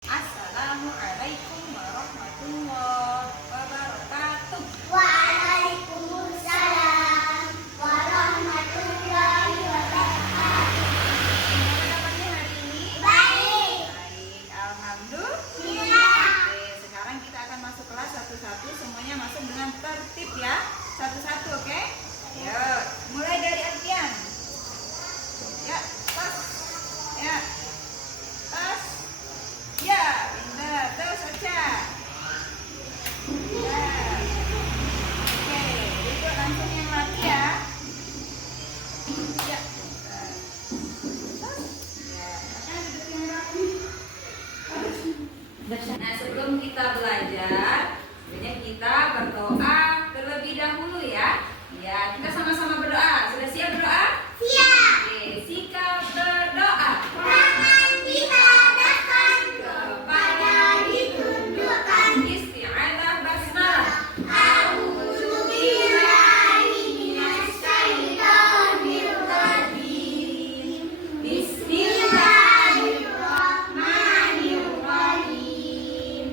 Assalamualaikum warahmatullahi wabarakatuh. Waalaikumsalam warahmatullahi wabarakatuh. Gimana kabarnya hari ini? Baik. Baik, alhamdulillah. Iya. Oke, sekarang kita akan masuk kelas satu-satu. Semuanya masuk dengan tertib ya. Satu-satu, oke? Ayo, mulai dari Alfian. Ya, pas. Ya. Pas. Ya, pintar. Terus Aca. Ya. Oke, duduk langsung yang mati ya. Ya, pintar. Terus. Ya, Aca duduk yang rapi. Nah, sebelum kita belajar, sebenarnya kita berdoa terlebih dahulu ya. Ya, kita sama-sama berdoa. Sudah siap berdoa? Siap. Oke, sikap berdoa. Tangan ditadahkan, kepala ditundukkan. Isti'adzah basmalah. A'udzu billahi minasyaitonir rajim. Bismillahirrahmanirrahim.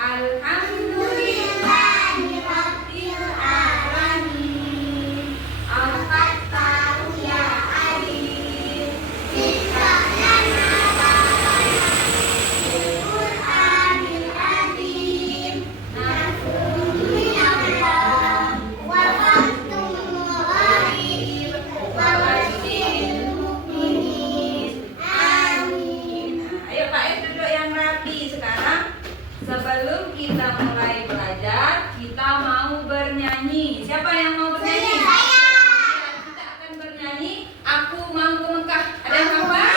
Alhamdulillahi rabbil alamin. Al-Fattahu ya alim. Zikra lana Qur'anil azim. Nafsun minallah wa fathun gharib wa bashiril mu'minin. Amin. Nah, ayo Pak F duduk yang rapi sekarang. Sebelum kita mulai belajar, kita mau bernyanyi. Siapa yang mau bernyanyi? Saya. Ya, kita akan bernyanyi Aku Mau ke Mekah. Ada yang hafal?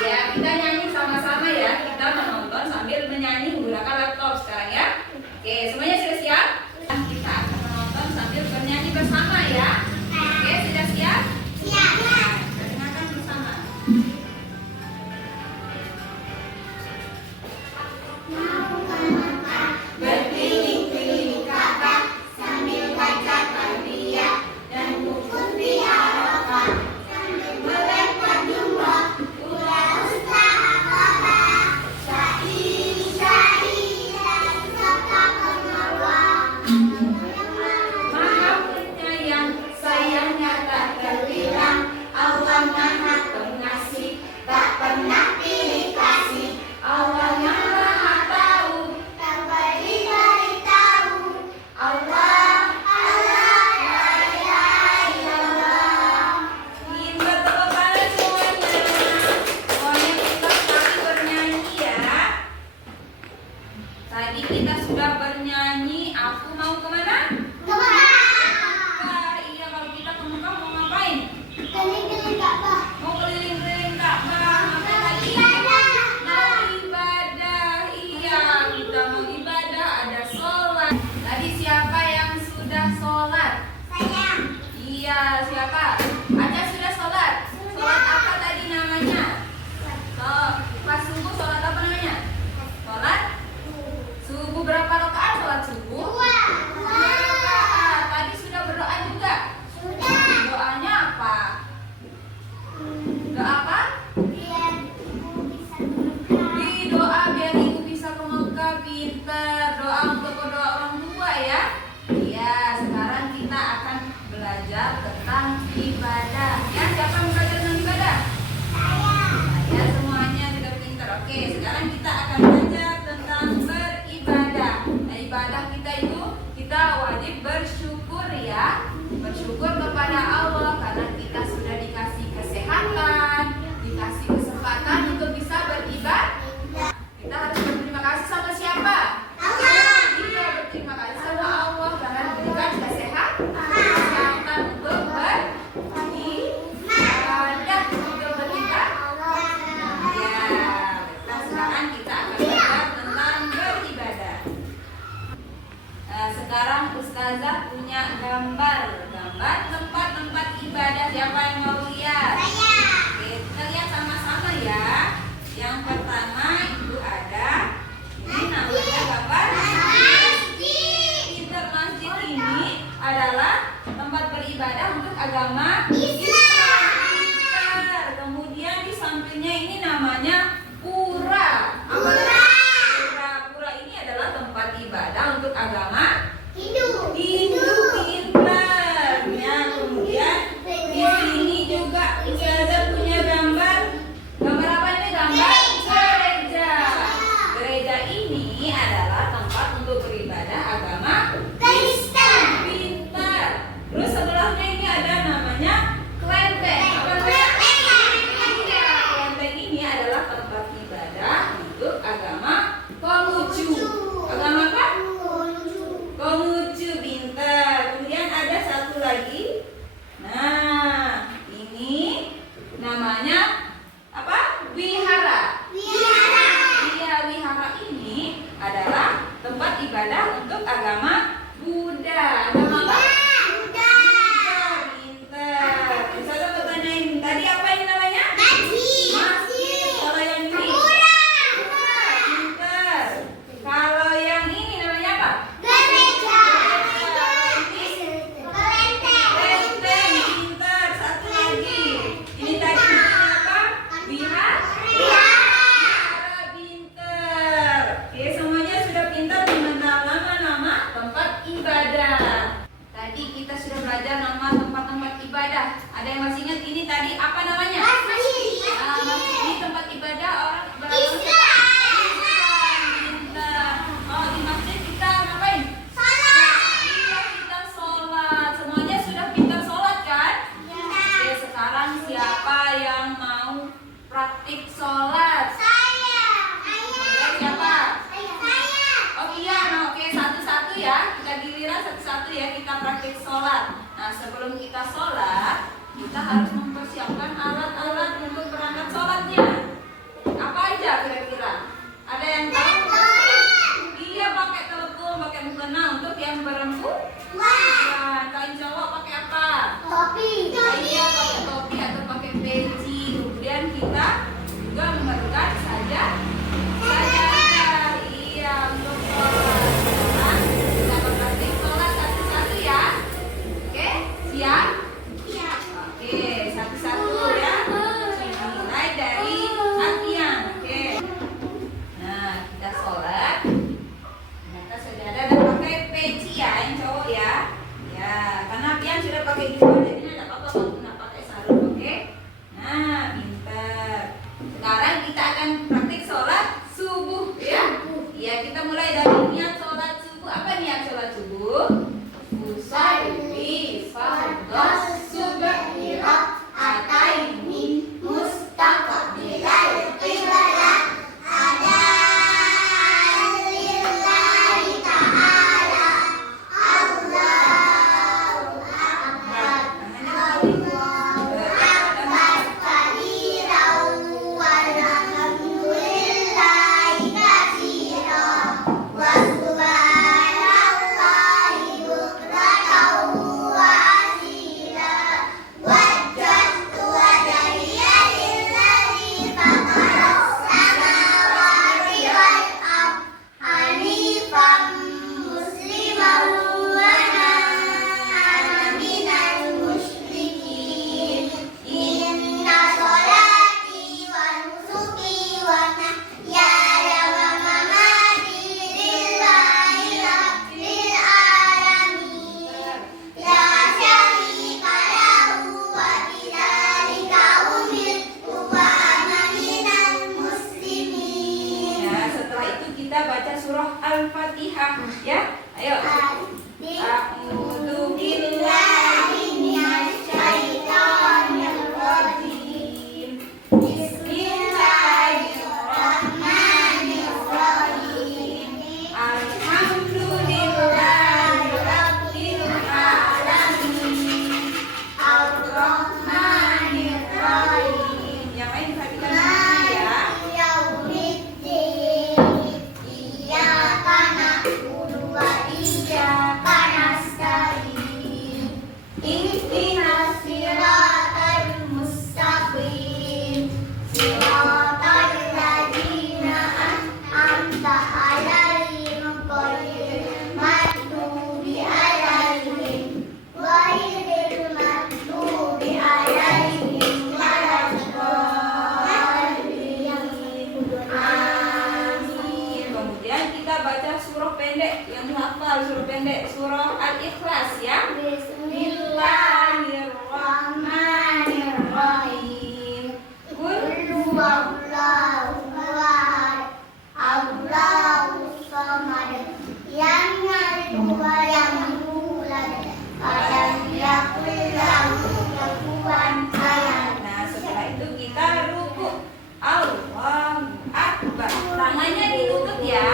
Ya, kita nyanyi sama-sama ya. Kita menonton sambil menyanyi menggunakan laptop sekarang ya. Oke, semuanya sudah siap? Kita akan menonton sambil bernyanyi bersama ya. Oke, sudah siap? Siap. Nah, kita dengarkan bersama. Berkeliling-keliling Ka'bah sambil baca talbiyah dan wukuf di Arafah sambil melempar jumrah ulah Ustaz Aqabah syai dan Safa ke Marwah. Maha penyayang, sayangnya tak terbilang. Allah Maha Pengasih, tak pernah pilih kasih. Allah yang Maha tahu. Tak beritahu Allah, Allah, la ilaha illallah. Pintar tepuk tangan semuanya. Semuanya pintar sekali bernyanyi ya. Tadi kita sudah bernyanyi Aku Mau Kemana? Mekah. Iya, kalau kita ke Mekah mau ngapain? Keliling-keliling Ka'bah. Mau keliling-keliling Ka'bah. Apa lagi? Mau ibadah. Iya, kita mau ibadah. Ada sholat. Tadi siapa yang sudah sholat? Saya. Iya, siapa? Aca sudah sholat. Sholat apa tadi namanya? Pas subuh sholat apa namanya? Sholat subuh berapa rakaat sholat subuh? Dua. Dua rakaat. Tadi sudah berdoa juga. Sudah. Doanya apa? Doa apa? Biar ibu bisa berkah. Di doa biar ibu bisa ke Mekah. Pinter. Doa untuk doa orang tua ya. Iya, sekarang kita akan belajar tentang ibadah. Ya, siapa yang belajar tentang ibadah? Saya. Ya, semuanya sudah pintar. Oke, sekarang kita akan belajar tentang beribadah. Nah, ibadah kita itu kita wajib bersyukur ya. Bersyukur kepada Allah karena kita sudah dikasih kesehatan, dikasih kesempatan untuk bisa beribadah. Kita harus berterima kasih sama siapa? Allah. Iya, berterima kasih sama Allah karena diberikan kesehatan untuk beribadah, untuk beribadah. Ya, nah sekarang kita akan belajar tentang beribadah. Nah, sekarang Ustazah punya gambar tempat-tempat ibadah. Siapa yang mau lihat? Saya. Oke, kita lihat sama-sama ya. Yang pertama itu ada ini namanya gambar Masjid. Pintar. Masjid ini adalah tempat beribadah untuk agama Islam. Pintar. Kemudian di sampingnya ini namanya pura. Apa sebelum kita sholat, kita harus mempersiapkan alat-alat untuk berangkat sholatnya. Apa aja kira-kira? Ada yang tahu? Iya, pakai telepon, pakai mukena. Untuk yang perempuan, kain cowok pakai apa? Topi. Iya, pakai topi atau pakai peci. Kemudian kita juga memerlukan sajadah. Iya, untuk sholat. Sekarang kita akan praktik sholat satu-satu ya. Oke, siap? Oke, satu-satu ya. Mulai dari latihan. Oke. Nah, kita sholat. Ternyata sajadah dan pakai peci ya, yang cowok ya. Ya, karena Pian sudah pakai jubah, jadi tidak apa-apa kalau nggak pakai sarung. Oke. Nah, pintar. Sekarang kita akan praktik sholat subuh ya. Ya, kita mulai dari niat sholat subuh. Apa niat sholat subuh? Usolli fardhos subhi Ataini mustaqbilal qiblah ada lillahi ta'ala Allahu akbar Allahu akbar kabiran walhamdulillahi katsiran wa subhanallahi bukratan wa asila wajjahtu wajhiya lillazi fatara samawati wal ard hanifan musliman wa ana minal musyrikin inna sholati wa nusuki wa mahyaya wa mamati lillahi rabbil alamin la syarika lahu wa bidzalika umirtu wa ana minal muslimin. Ya, setelah itu kita baca surah Al-Fatihah ya. Ayo. A'udzu billahi minasyaitonir rajim. Bismillahirrahmanirrahim. Alhamdulillahi rabbil alamin. Ar-Rahmanir Rahim. Yang lain perhatikan dulu ya. Yaumiddin iyyaka na'budu wa iyyaka nasta'in ihdinas siratal mustaqim siratal ladzina an'amta 'alaihim ghairil maghdubi alaihim ghairil maghdubi 'alaihim waladdallin. Amin. Kemudian kita baca surah pendek yang dihafal, surah pendek, surah Al-Ikhlas ya. Bismillahirrahmanirrahim. Qul Qul huwallahu ahad Allahus samad lam yalid wa lam yulad wa lam yakul lahu kufuwan ahad. Nah, setelah itu kita ruku. Allahu Akbar. Tangannya ditutup ya.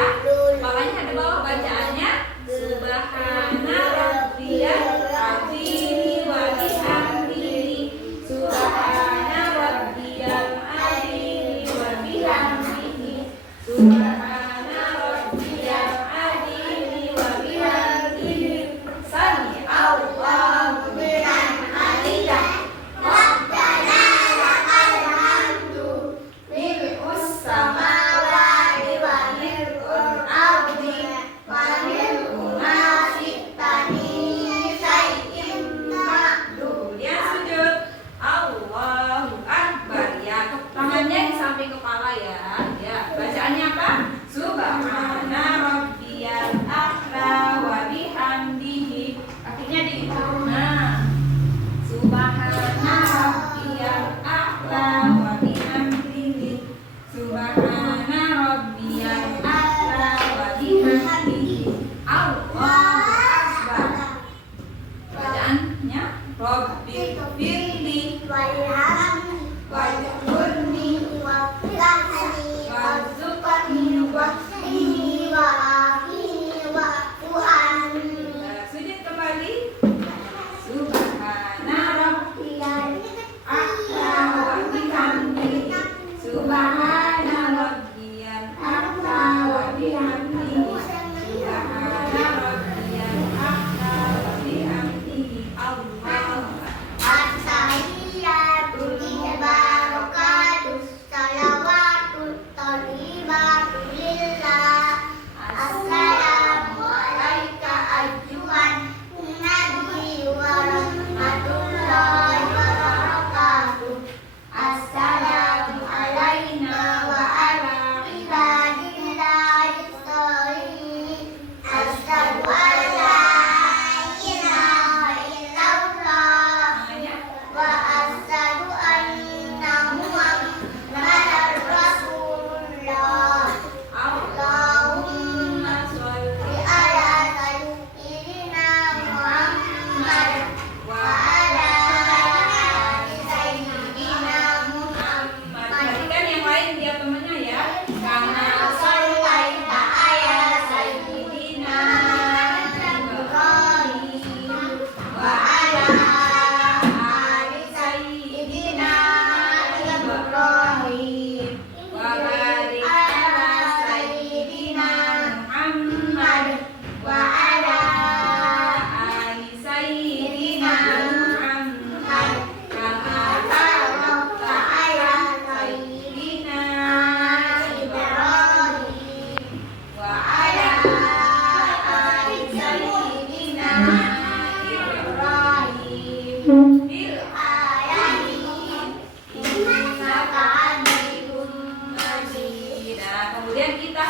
Makanya ada bawah bacaannya Subhana rabbiyal azim wa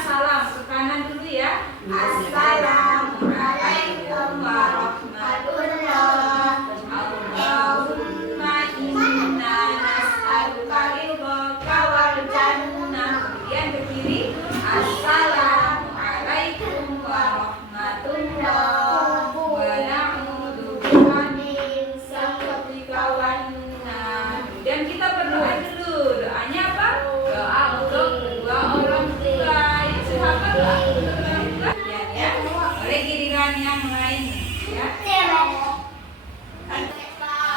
salam ke kanan dulu ya. Assalamualaikum warahmatullahi Allahumma inna nas'aluka ridhaka wal jannah. Kemudian ke kiri. Assalamualaikum warahmatullahi wa na'udzubika min sakhatika wan nar. Kemudian kita berdoa dulu. Doanya apa? Doa untuk kedua orang tua. Ya, siapa doa untuk orang tua? Ya. Boleh giliran yang lain ya.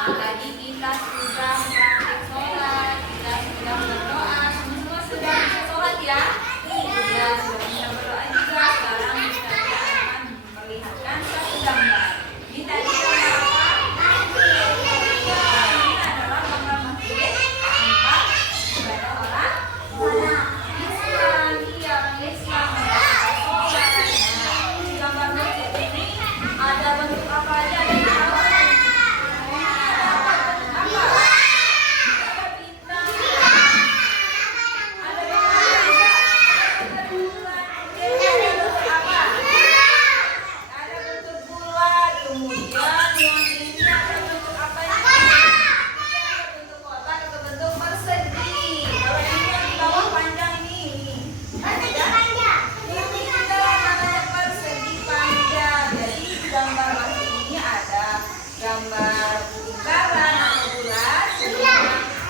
Tadi kita sudah praktek sholat, kita sudah berdoa, semua sudah bisa sholat ya. Sudah bisa berdoa juga. Sekarang kita akan memperlihatkan satu gambar. Ini tadi gambar apa? Ini adalah gambar masjid tempat ibadah orang Islam. Iya, orang Islam sholat. Nah, di gambar masjid ini ada bentuk apa aja? Ada apa? Gambar lingkaran atau bulat,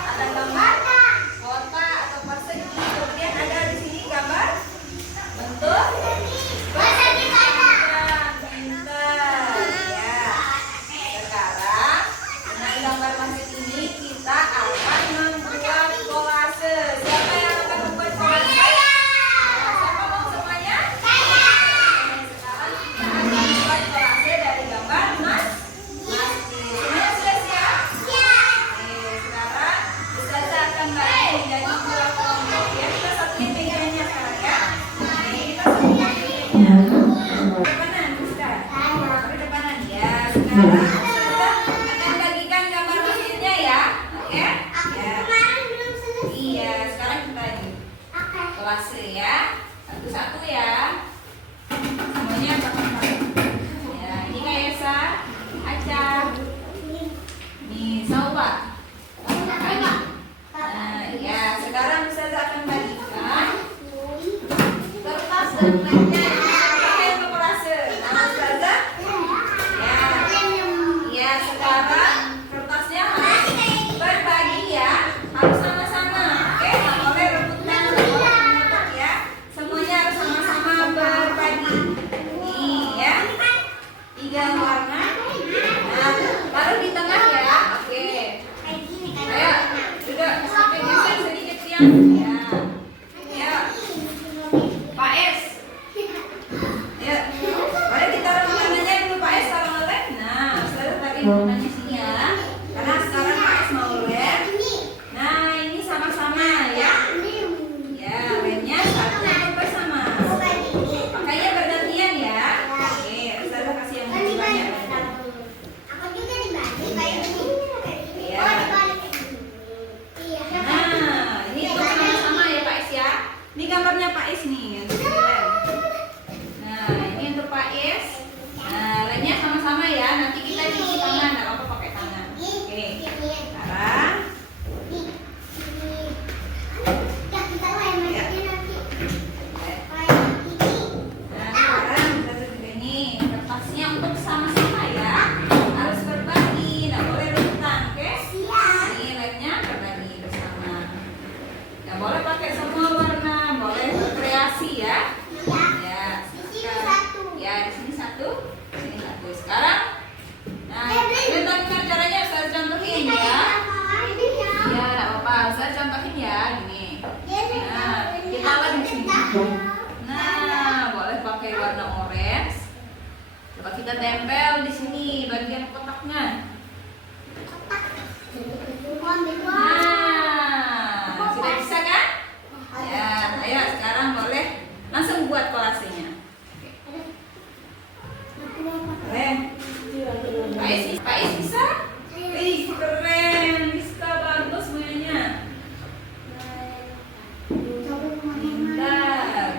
ada gambar kotak atau persegi, kemudian ada di sini gambar bentuk persegi panjang. Pintar ya. Sekarang dengan gambar masjid ini kita akan membuat kolase. Siapa yang akan membuat kolase? Siapa mau semuanya? Sekarang kita akan membuat kolase dari gambar masjid. Semuanya sudah siap? Sekarang Ustazah akan bagi menjadi dua kelompok ya. Kita satuin mejanya sekarang ya. Kita satuin mejanya. Depanan Ustaz. Depanan ya. Sekarang Ustazah akan bagikan gambar masjidnya ya. Oke? Ya. Iya, sekarang kita bagi kelasnya ya. Satu-satu ya. Semuanya pakai. Ya, ini Kak Esa, Aca. Nih, Salwa. Nah, ya, sekarang Ustazah akan bagikan kertas dan lemnya. Pakai untuk kolase. Nah, Ustazah. Ya, sekarang kertasnya harus berbagi ya. Harus sama-sama. Oke, nggak boleh rebutan, nggak boleh menutup ya. Semuanya harus sama-sama berbagi. Nih ya. 3 warna. Nah, baru di tengah ya. Oke. Ayo, duduk sampai geser sedikit ya. Ya. Ya. Pak Es. Ya. Boleh ditaruh makanannya dulu Pak Es kalau ngelem. Nah, Ustazah taruh makanannya sini ya. Karena sekarang Pak Es mau lem. Nah, ini sama-sama ya. Ya, lemnya satu bersama. Makanya bergantian ya. Oke, Ustazah kasih yang lebih banyak. Ya. Nah, ini tuh sama-sama ya Pak Is ya. Ini gambarnya Pak Is nih. Nah, ini untuk Pak Is. Nah, lainnya sama-sama ya. Nanti kita cuci tangan, nggak apa-apa pakai tangan. Oke. Sekarang. Nah, sekarang kita juga nih kertasnya untuk sama-sama ya. Harus berbagi, nggak boleh rebutan, oke? Ini lemnya berbagi bersama. Nggak boleh pakai semua warna, boleh berkreasi ya. Ya, ya di sini satu, di sini satu. Sekarang, nah, lihat caranya saya contohin ya. Ya, nggak apa-apa, saya contohin ya, gini. Nah, kita lem di sini. Nah, boleh pakai warna orange. Coba kita tempel di sini bagian kotaknya. Nah, sudah bisa kan? Ya, ayo sekarang boleh langsung buat kolasenya. Keren. Pak Is bisa? Ih, keren. Bisa bagus semuanya. Pintar.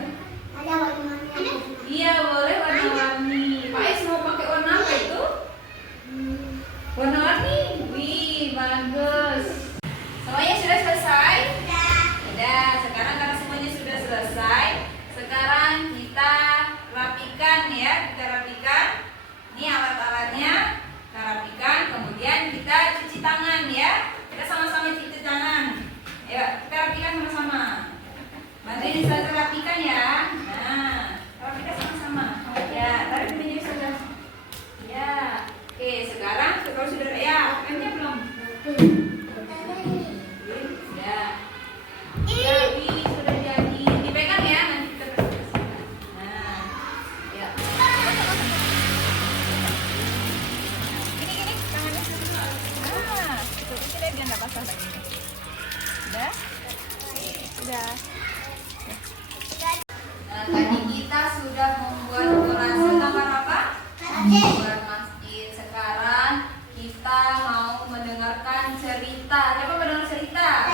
Buat masjid. Sekarang kita mau mendengarkan cerita. Siapa mau dengar cerita?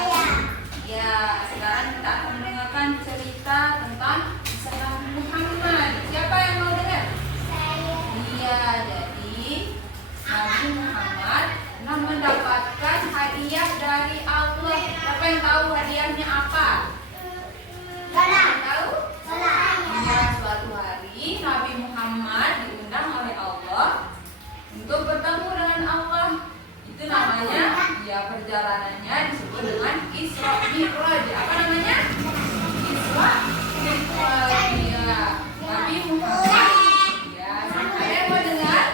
Ya, sekarang kita akan mendengarkan cerita tentang Nabi Muhammad. Siapa yang mau dengar? Iya, jadi Nabi Muhammad pernah mendapatkan hadiah dari Allah. Siapa yang tahu hadiahnya apa? Tahu? Ya, suatu hari Nabi Muhammad diundang oleh Allah untuk bertemu dengan Allah. Itu namanya, ya perjalanannya disebut dengan Isra Mi'raj. Apa namanya? Isra Mi'raj. Ya, Nabi Muhammad. Ya, ada yang mau dengar?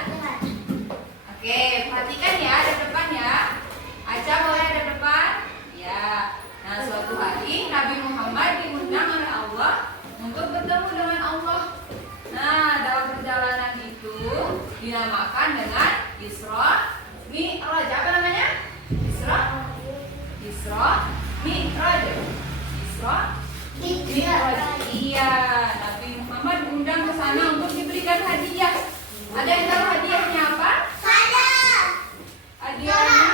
Oke, perhatikan ya, ada depan ya. Aca boleh ada depan? Ya. Nah, suatu hari Nabi Muhammad diundang oleh Allah untuk bertemu dengan Allah. Nah, dalam perjalanan itu dinamakan dengan Isra Mi'raj. Apa namanya? Isra Mi'raj. Isra Mi'raj. Iya, Nabi Muhammad diundang ke sana untuk diberikan hadiah. Ada yang tahu hadiahnya apa? Hadiahnya?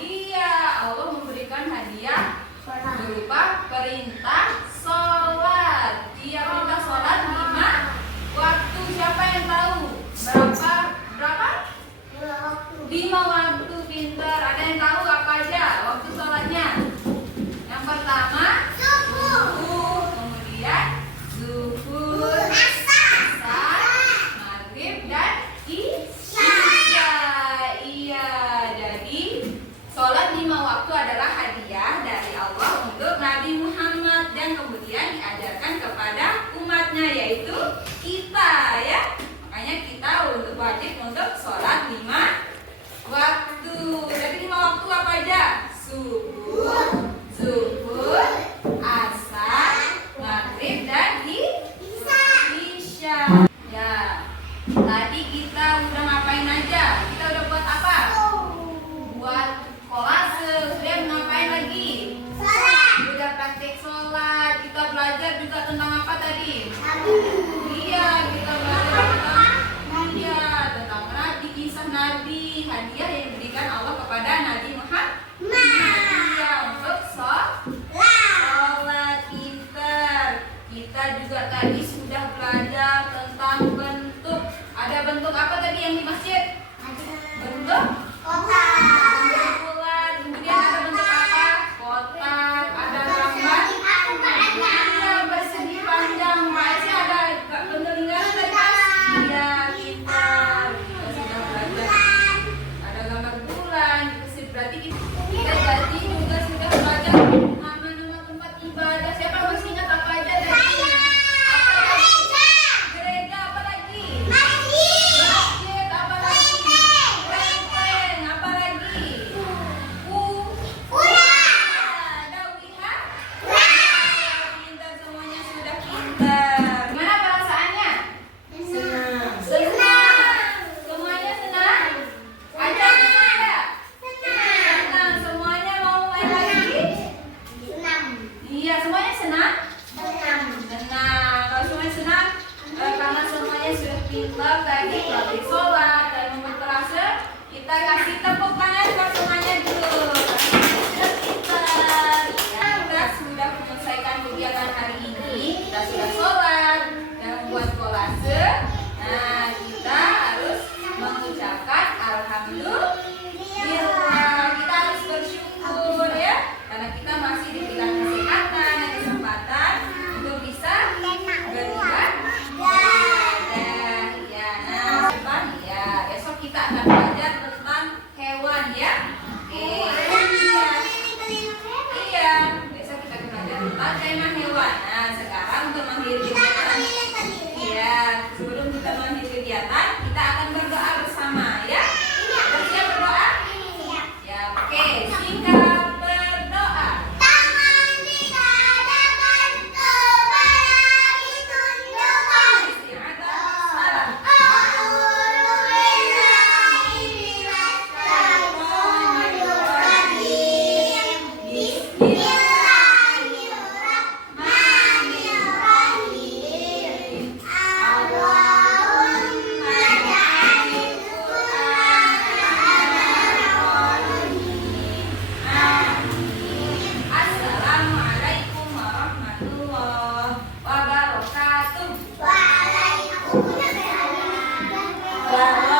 Iya, Allah memberikan hadiah berupa perintah sholat. Iya, perintah sholat 5 waktu. Siapa yang tahu? Berapa? 5 waktu, pinter. Ada yang tahu apa aja waktu sholatnya? Yang pertama subuh, kemudian zuhur, asar, maghrib, dan isya. Iya, jadi sholat 5 waktu adalah hadiah dari Allah untuk Nabi Muhammad dan kemudian diajarkan kepada umatnya, yaitu kita ya. Makanya kita wajib untuk sholat 5 waktu. Jadi 5 waktu apa aja? Subuh, zuhur, asar, maghrib, dan isya. Ya, tadi kita udah ngapain aja? Kita udah buat apa? Buat kolase. Sudah ngapain lagi? Udah praktik sholat. Kita belajar juga tentang apa tadi? Iya, kita belajar tentang Nabi, kisah Nabi, hadiah yang diberikan Allah kepada Nabi Muhammad. Iya, untuk sholat pinter. Kita juga tadi sudah belajar tentang bentuk. Ada bentuk apa tadi yang di masjid? Bentuk bulat. Kemudian ada bentuk apa? Kotak. Ada gambar. Iya, persegi panjang. Masih ada bentuk lingkaran tadi. Iya, pintar. Kita sudah belajar. Ada gambar bulan. Berarti kita jadi juga sudah belajar nama-nama tempat ibadah. Siapa masih ingat apa aja tadi? Gereja, apa lagi? Masjid, apa lagi? Benteng, apa lagi? Ada wihara. Pintar, semuanya sudah pintar. Gimana perasaannya? Senang. Semuanya senang? Ada senang nggak? Senang. Semuanya mau main lagi? Iya, semuanya senang? Senang. Kalau semuanya senang, karena semuanya sudah pintar tadi praktik sholat dan memperkelase, kita kasih tepuk tangan buat semuanya dulu. Sudah pintar. Ya, kita sudah menyelesaikan kegiatan hari ini. Kita sudah sholat dan membuat kolase. Nah, kita harus mengucapkan alhamdulillah. Kita harus bersyukur ya, karena kita masih diberikan kesehatan dan kesempatan untuk bisa beribadah. Ya, nah, depan ya, besok kita akan belajar tentang hewan ya. Oke. Iya, besok kita akan belajar tentang tema hewan. Nah, sekarang untuk mengakhiri Wa